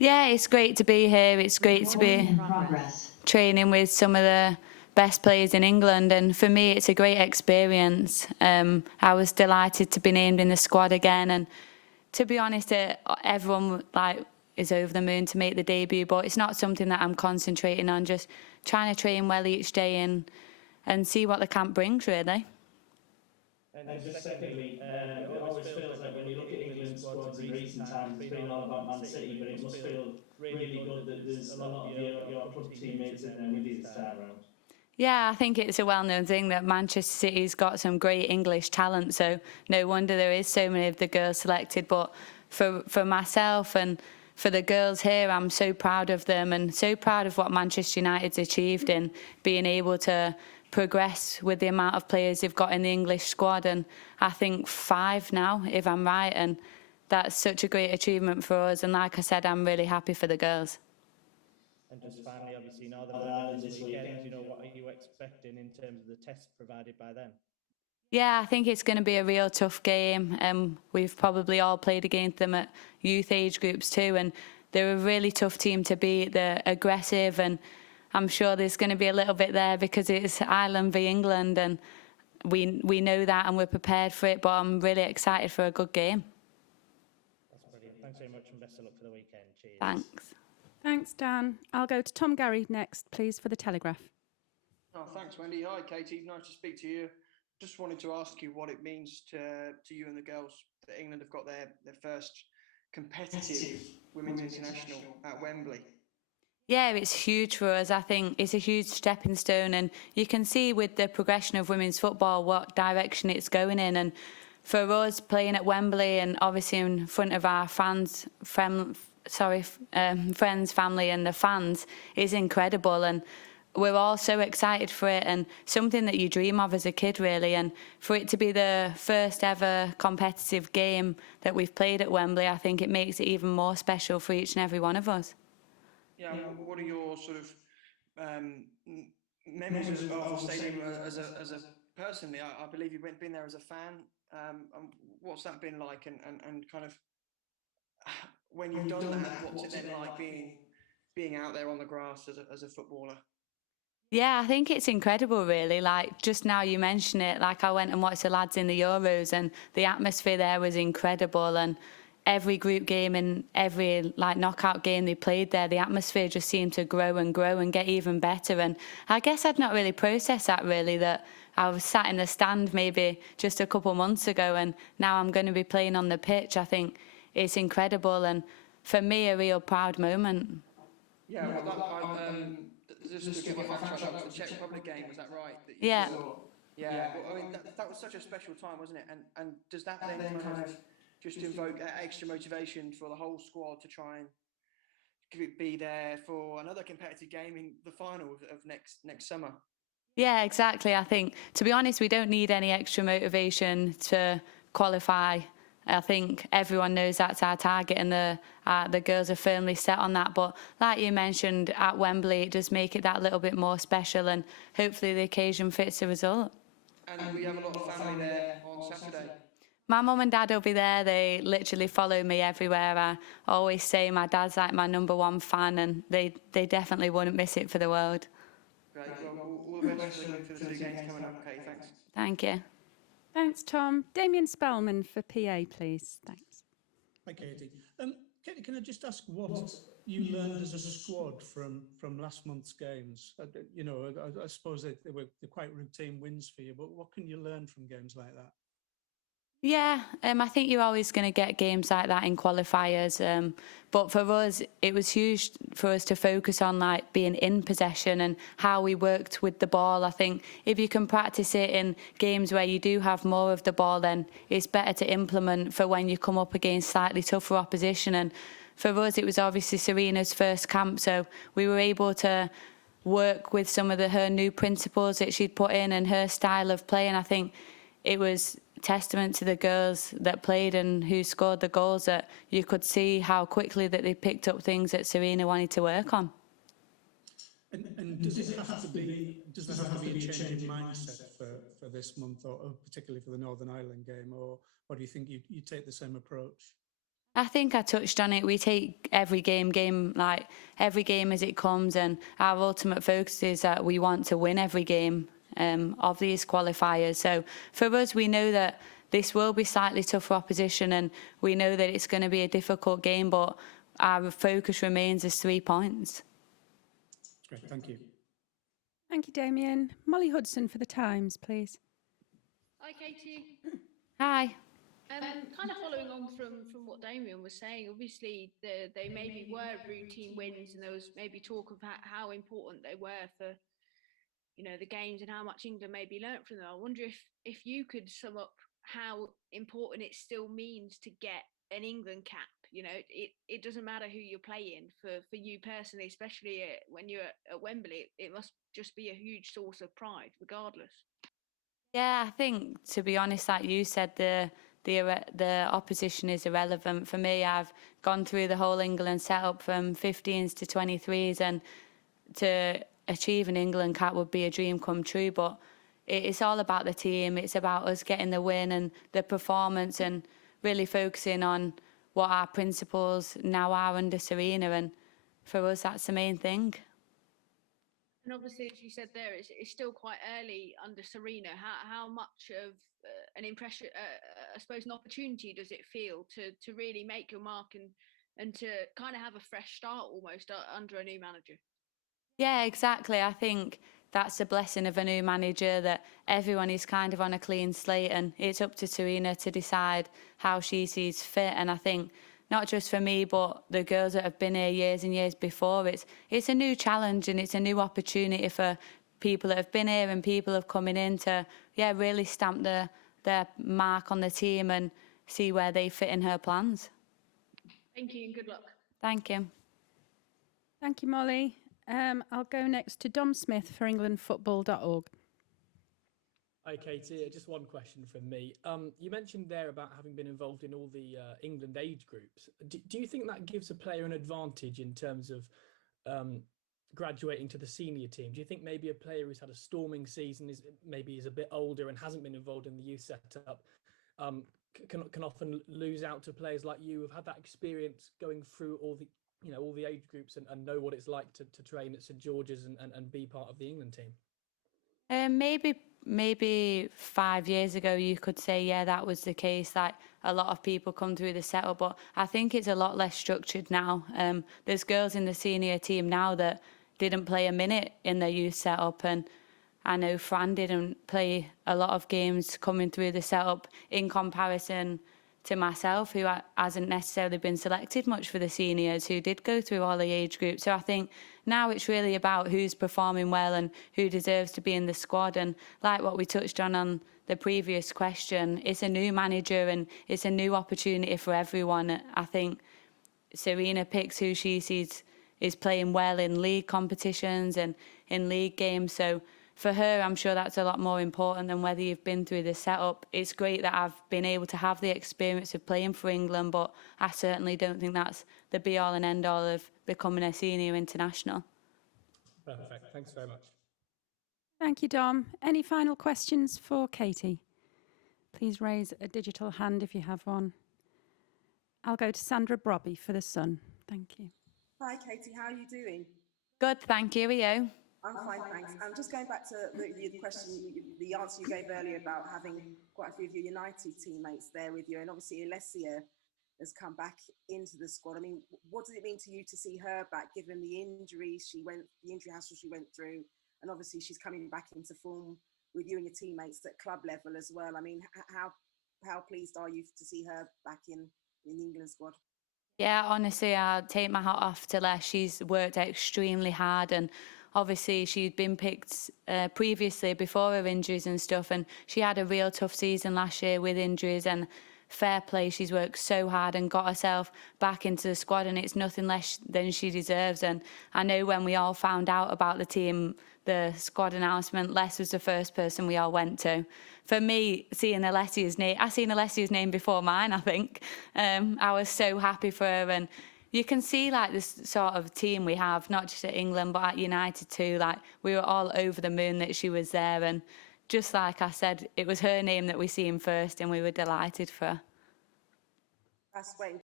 Yeah, it's great to be here. It's great to be training with some of the best players in England, and for me it's a great experience. I was delighted to be named in the squad again, and to be honest, everyone is over the moon to make the debut, but it's not something that I'm concentrating on, just trying to train well each day and see what the camp brings, really. And just secondly, it always feels like when you look at England's squads in recent times, it's been all about Man City, but it must feel really good that there's a lot of your club teammates in there with you this time around. Yeah, I think it's a well-known thing that Manchester City's got some great English talent, so no wonder there is so many of the girls selected. But for myself and for the girls here, I'm so proud of them and so proud of what Manchester United's achieved in being able to progress with the amount of players they've got in the English squad, and I think 5 now, if I'm right, and that's such a great achievement for us. And like I said, I'm really happy for the girls. And just finally, obviously, Northern Ireland this weekend, what are you expecting in terms of the tests provided by them? Yeah, I think it's going to be a real tough game. We've probably all played against them at youth age groups too, and they're a really tough team to beat. They're aggressive, and I'm sure there's going to be a little bit there because it's Ireland v England, and we know that and we're prepared for it, but I'm really excited for a good game. That's brilliant. Thanks very much and best of luck for the weekend. Cheers. Thanks. Thanks, Dan. I'll go to Tom Gary next, please, for the Telegraph. Oh, thanks, Wendy. Hi, Katie. Nice to speak to you. Just wanted to ask you what it means to you and the girls that England have got their first competitive women's international at Wembley. Yeah, it's huge for us. I think it's a huge stepping stone, and you can see with the progression of women's football what direction it's going in. And for us, playing at Wembley and obviously in front of our friends, family, and the fans is incredible. And we're all so excited for it, and something that you dream of as a kid, really. And for it to be the first ever competitive game that we've played at Wembley, I think it makes it even more special for each and every one of us. Yeah, what are your sort of memories of the stadium as a personally? I believe you've been there as a fan. What's that been like, and kind of when you've done that, what's it then like being out there on the grass as a footballer? Yeah, I think it's incredible, really. Like, just now you mention it, like I went and watched the lads in the Euros, and the atmosphere there was incredible. And every group game and every knockout game they played there, the atmosphere just seemed to grow and grow and get even better. And I guess I'd not really processed that, really, that I was sat in the stand maybe just a couple months ago, and now I'm going to be playing on the pitch. I think it's incredible, and for me, a real proud moment. Yeah, well, just to get my facts right, that was the Czech Republic game, was that right? Yeah. Yeah, well, I mean, that was such a special time, wasn't it? And does that then kind of just invoke extra motivation for the whole squad to try and be there for another competitive game in the final of next summer? Yeah, exactly. I think, to be honest, we don't need any extra motivation to qualify. I think everyone knows that's our target, and the girls are firmly set on that. But like you mentioned, at Wembley, it does make it that little bit more special, and hopefully the occasion fits the result. And we have a lot of family there on Saturday. My mum and dad will be there. They literally follow me everywhere. I always say my dad's like my #1 fan, and they definitely wouldn't miss it for the world. Great. Well, all the best for the 2 games coming up. Okay, thanks. Thank you. Thanks, Tom. Damien Spellman for PA, please. Thanks. Hi, Katie. Can I just ask what you learned as a squad from last month's games? I suppose they're quite routine wins for you, but what can you learn from games like that? Yeah, I think you're always going to get games like that in qualifiers. But for us, it was huge for us to focus on being in possession and how we worked with the ball. I think if you can practice it in games where you do have more of the ball, then it's better to implement for when you come up against slightly tougher opposition. And for us, it was obviously Serena's first camp, so we were able to work with some of her new principles that she'd put in and her style of play. And I think it was testament to the girls that played and who scored the goals that you could see how quickly that they picked up things that Serena wanted to work on. And does there have to be a change in mindset for this month, or particularly for the Northern Ireland game, or do you think you take the same approach? I think I touched on it. We take every game like every game as it comes, and our ultimate focus is that we want to win every game of these qualifiers. So for us, we know that this will be slightly tougher opposition, and we know that it's going to be a difficult game, but our focus remains as 3 points. Great, thank you. Thank you, Damien. Molly Hudson for the Times, please. Hi, Katie. Hi. Kind of following on from what Damien was saying, obviously they maybe were routine wins, and there was maybe talk of how important they were for, you know, the games and how much England maybe learnt from them. I wonder if you could sum up how important it still means to get an England cap. You know, it doesn't matter who you're playing for you personally, especially when you're at Wembley. It must just be a huge source of pride, regardless. Yeah, I think, to be honest, like you said, the opposition is irrelevant. For me, I've gone through the whole England setup from 15s to 23s, and to achieve an England cap would be a dream come true. But it's all about the team. It's about us getting the win and the performance, and really focusing on what our principles now are under Serena. And for us, that's the main thing. And obviously, as you said there, it's still quite early under Serena. How much of an impression, I suppose, an opportunity does it feel to really make your mark and to kind of have a fresh start almost under a new manager? Yeah, exactly. I think that's the blessing of a new manager, that everyone is kind of on a clean slate, and it's up to Serena to decide how she sees fit. And I think not just for me, but the girls that have been here years and years before, it's a new challenge, and it's a new opportunity for people that have been here and people have coming in to really stamp their mark on the team and see where they fit in her plans. Thank you and good luck. Thank you. Thank you, Molly. I'll go next to Dom Smith for englandfootball.org. Hi, Katie. Just one question from me. You mentioned there about having been involved in all the England age groups. Do you think that gives a player an advantage in terms of graduating to the senior team? Do you think maybe a player who's had a storming season is a bit older and hasn't been involved in the youth setup can often lose out to players like you who've had that experience going through all the age groups and know what it's like to train at St George's and be part of the England team? Maybe 5 years ago you could say, yeah, that was the case. Like, a lot of people come through the setup, but I think it's a lot less structured now. There's girls in the senior team now that didn't play a minute in their youth setup, and I know Fran didn't play a lot of games coming through the setup in comparison to myself, who hasn't necessarily been selected much for the seniors, who did go through all the age groups. So I think now it's really about who's performing well and who deserves to be in the squad. And like what we touched on the previous question, it's a new manager and it's a new opportunity for everyone. I think Serena picks who she sees is playing well in league competitions and in league games. So for her, I'm sure that's a lot more important than whether you've been through the setup. It's great that I've been able to have the experience of playing for England, but I certainly don't think that's the be-all and end-all of becoming a senior international. Perfect. Thanks very much. Thank you, Dom. Any final questions for Katie? Please raise a digital hand if you have one. I'll go to Sandra Brobby for The Sun. Thank you. Hi, Katie. How are you doing? Good, thank you. Are you? I'm fine, thanks. I'm just going back to the question, the answer you gave earlier about having quite a few of your United teammates there with you, and obviously Alessia has come back into the squad. I mean, what does it mean to you to see her back, given the injury hassle she went through, and obviously she's coming back into form with you and your teammates at club level as well? I mean, how pleased are you to see her back in the England squad? Yeah, honestly, I'll take my hat off to Les. She's worked extremely hard, and obviously she'd been picked previously before her injuries and stuff, and she had a real tough season last year with injuries, and fair play, she's worked so hard and got herself back into the squad, and it's nothing less than she deserves. And I know when we all found out about the team, the squad announcement, Les was the first person we all went to. For me, seeing Alessia's name, I seen Alessia's name before mine, I think. I was so happy for her, and you can see like this sort of team we have, not just at England, but at United too. Like, we were all over the moon that she was there, and just like I said, it was her name that we seen first, and we were delighted for her. That's great.